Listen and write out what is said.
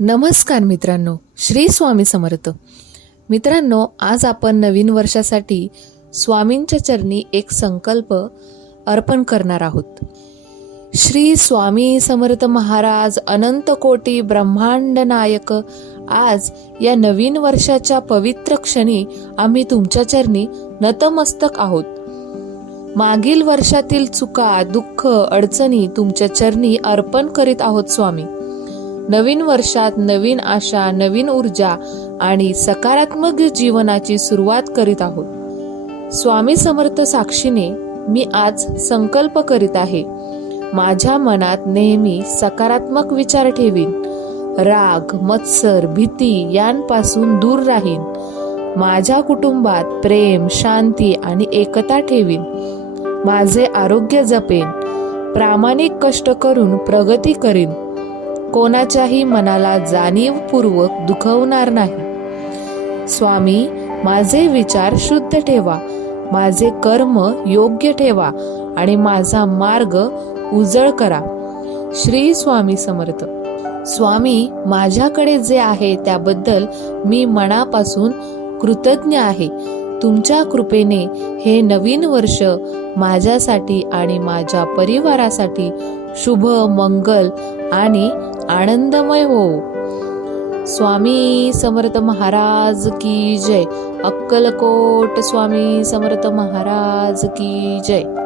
नमस्कार मित्रांनो श्री स्वामी समर्थ. मित्रांनो आज आपण नवीन वर्षासाठी स्वामींच्या चरणी एक संकल्प अर्पण करणार आहोत. श्री स्वामी समर्थ महाराज अनंत कोटी ब्रह्मांड नायक आज या नवीन वर्षाच्या पवित्र क्षणी आम्ही तुमच्या चरणी नतमस्तक आहोत. मागील वर्षातील चुका दुःख अडचणी तुमच्या चरणी अर्पण करीत आहोत स्वामी. नवीन वर्षात नवीन आशा नवीन ऊर्जा आणि सकारात्मक जीवनाची सुरुवात करीत आहोत. स्वामी समर्थ साक्षीने मी आज संकल्प करीत आहे. माझ्या मनात नेहमी सकारात्मक विचार ठेवीन. राग मत्सर भीती यांपासून दूर राहीन. माझ्या कुटुंबात प्रेम शांती आणि एकता ठेवीन. माझे आरोग्य जपेन. प्रामाणिक कष्ट करून प्रगती करीन. कोणाच्याही मनाला जाणीवपूर्वक दुखवणार नाही. स्वामी माझे विचार शुद्ध ठेवा. माझे कर्म योग्य ठेवा आणि माझा मार्ग उजळ करा. श्री स्वामी समर्थ. स्वामी माझ्याकडे जे आहे त्याबद्दल मी मनापासून कृतज्ञ आहे. तुमच्या कृपेने हे नवीन वर्ष माझ्यासाठी आणि माझ्या परिवारासाठी शुभ मंगल आणि आनंदमय हो. स्वामी समर्थ महाराज की जय. अक्कलकोट स्वामी समर्थ महाराज की जय.